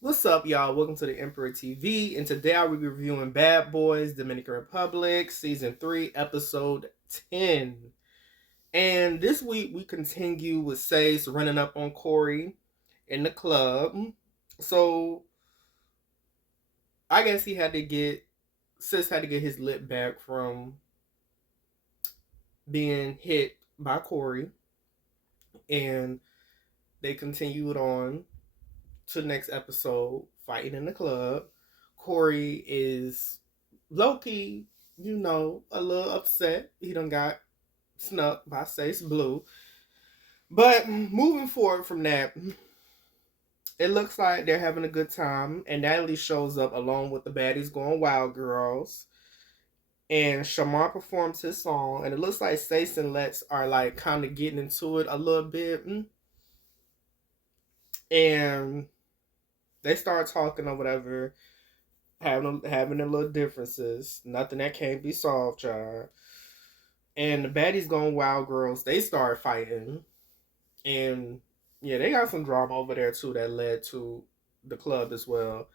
What's up, y'all? Welcome to the Emperor TV, and today I will be reviewing Bad Boys, Dominican Republic, Season 3, Episode 10. And this week we continue with Sace running up on Corey in the club. So I guess Sis had to get his lip back from being hit by Corey, and they continued on to the next episode, fighting in the club. Corey is low key, a little upset. He done got snuck by Sace Blue. But moving forward from that, it looks like they're having a good time. And Natalie shows up along with the baddies going wild girls. And Shamar performs his song. And it looks like Sace and Lex are like kind of getting into it a little bit. And they start talking or whatever, having their little differences. Nothing that can't be solved, child. And the baddies going wild girls, they start fighting. And yeah, they got some drama over there too that led to the club as well.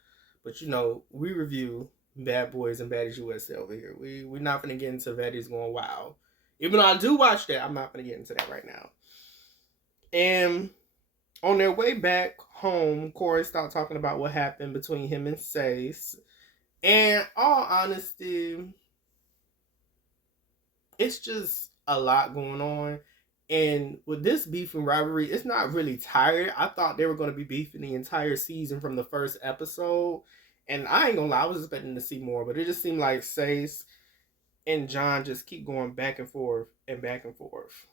But we review Bad Boys and Baddies USA over here. We're not gonna get into baddies going wild. Even though I do watch that, I'm not gonna get into that right now. And on their way back home, Corey started talking about what happened between him and Sace. And all honesty, it's just a lot going on. And with this beefing rivalry, it's not really tired. I thought they were going to be beefing the entire season from the first episode. And I ain't gonna lie, I was expecting to see more, but it just seemed like Sace and John just keep going back and forth and back and forth.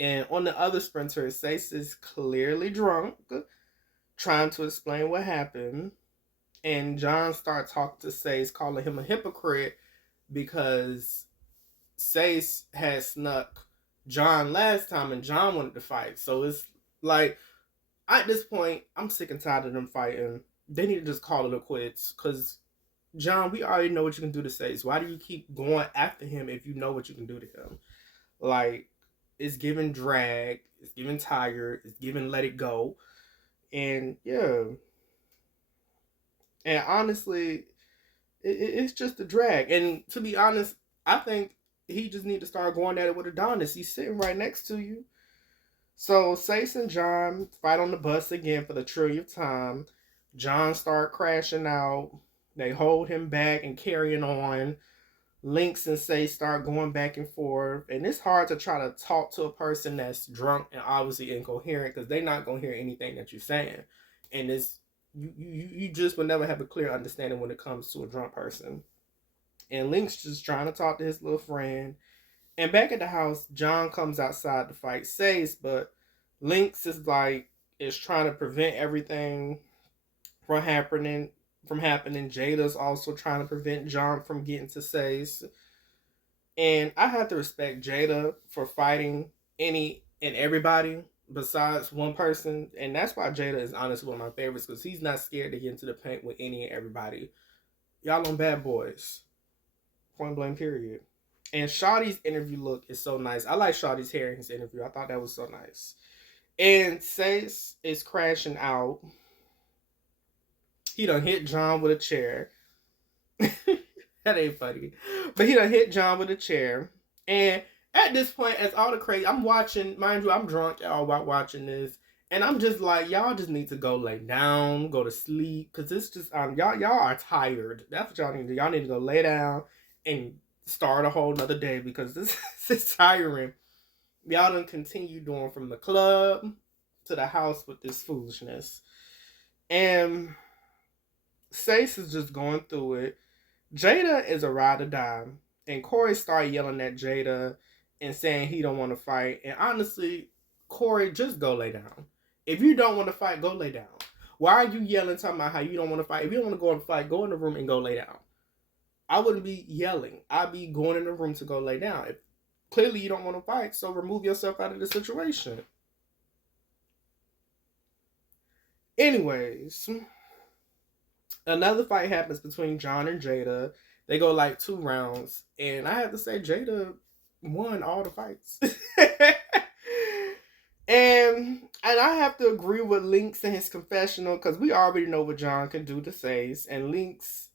And on the other sprinter, Sace is clearly drunk, trying to explain what happened. And John starts talking to Sace, calling him a hypocrite because Sace had snuck John last time and John wanted to fight. So it's like, at this point, I'm sick and tired of them fighting. They need to just call it a quits. Because, John, we already know what you can do to Sace. Why do you keep going after him if you know what you can do to him? Like, it's giving drag. It's giving tired. It's giving let it go. And, yeah. And honestly, it's just a drag. And to be honest, I think he just need to start going at it with Adonis. He's sitting right next to you. So Sace and John fight on the bus again for the trillionth time. John start crashing out. They hold him back and carrying on. Lynx and Sace start going back and forth. And it's hard to try to talk to a person that's drunk and obviously incoherent because they're not going to hear anything that you're saying. And it's you just will never have a clear understanding when it comes to a drunk person. And Link's just trying to talk to his little friend. And back at the house, John comes outside to fight Sace, but Lynx is trying to prevent everything from happening. Jada's also trying to prevent John from getting to Sace. And I have to respect Jada for fighting any and everybody besides one person. And that's why Jada is honestly one of my favorites, because he's not scared to get into the paint with any and everybody. Y'all on Bad Boys. Point blank, period. And Shawty's interview look is so nice. I like Shawty's hair in his interview. I thought that was so nice. And Sace is crashing out. He done hit John with a chair. That ain't funny. But he done hit John with a chair. And at this point, as all the crazy, I'm watching, mind you, I'm drunk, y'all, while watching this. And I'm just like, y'all just need to go lay down, go to sleep. Because it's just, y'all are tired. That's what y'all need to do. Y'all need to go lay down and start a whole nother day, because this is tiring. Y'all done continue doing from the club to the house with this foolishness. And Sace is just going through it. Jada is a ride or die. And Corey started yelling at Jada and saying he don't want to fight. And honestly, Corey, just go lay down. If you don't want to fight, go lay down. Why are you yelling, talking about how you don't want to fight? If you don't want to go and fight, go in the room and go lay down. I wouldn't be yelling. I'd be going in the room to go lay down. If clearly you don't want to fight, so remove yourself out of the situation. Anyways, another fight happens between John and Jada. They go like 2 rounds. And I have to say, Jada won all the fights. And I have to agree with Lynx in his confessional because we already know what John can do to Face, and Lynx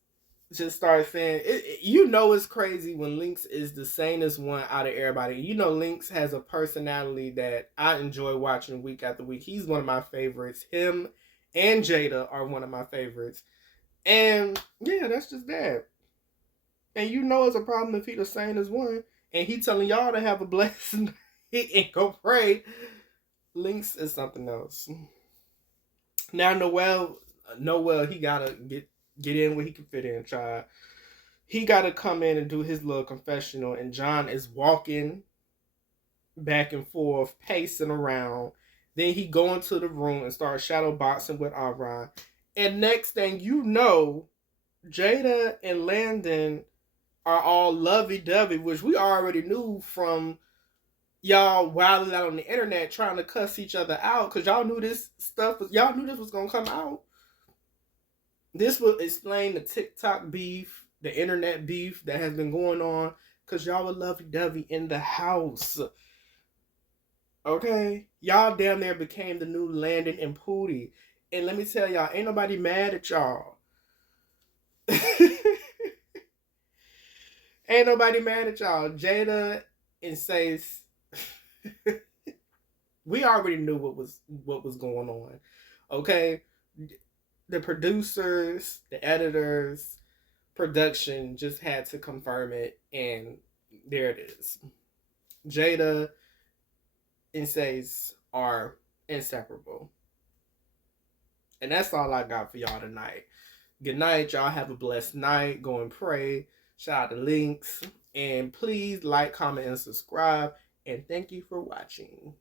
just started saying, it's crazy when Lynx is the sanest one out of everybody. Lynx has a personality that I enjoy watching week after week. He's one of my favorites. Him and Jada are one of my favorites. And yeah, that's just that. And it's a problem if he the sanest one, and he telling y'all to have a blessing and go pray. Lynx is something else. Now Noel, he gotta get in where he can fit in, child. He gotta come in and do his little confessional, and John is walking back and forth, pacing around. Then he go into the room and start shadow boxing with Amron. And next thing you know, Jada and Landon are all lovey-dovey, which we already knew from y'all wilding out on the internet trying to cuss each other out because y'all knew this was gonna come out. This will explain the TikTok beef, the internet beef that has been going on because y'all were lovey-dovey in the house. Okay? Y'all damn near became the new Landon and Pootie. And let me tell y'all, ain't nobody mad at y'all. Ain't nobody mad at y'all. Jada and Sace, we already knew what was going on. Okay? The producers, the editors, production just had to confirm it, and there it is. Jada and Sace are inseparable. And that's all I got for y'all tonight. Good night. Y'all have a blessed night. Go and pray. Shout out to Lynx. And please like, comment, and subscribe. And thank you for watching.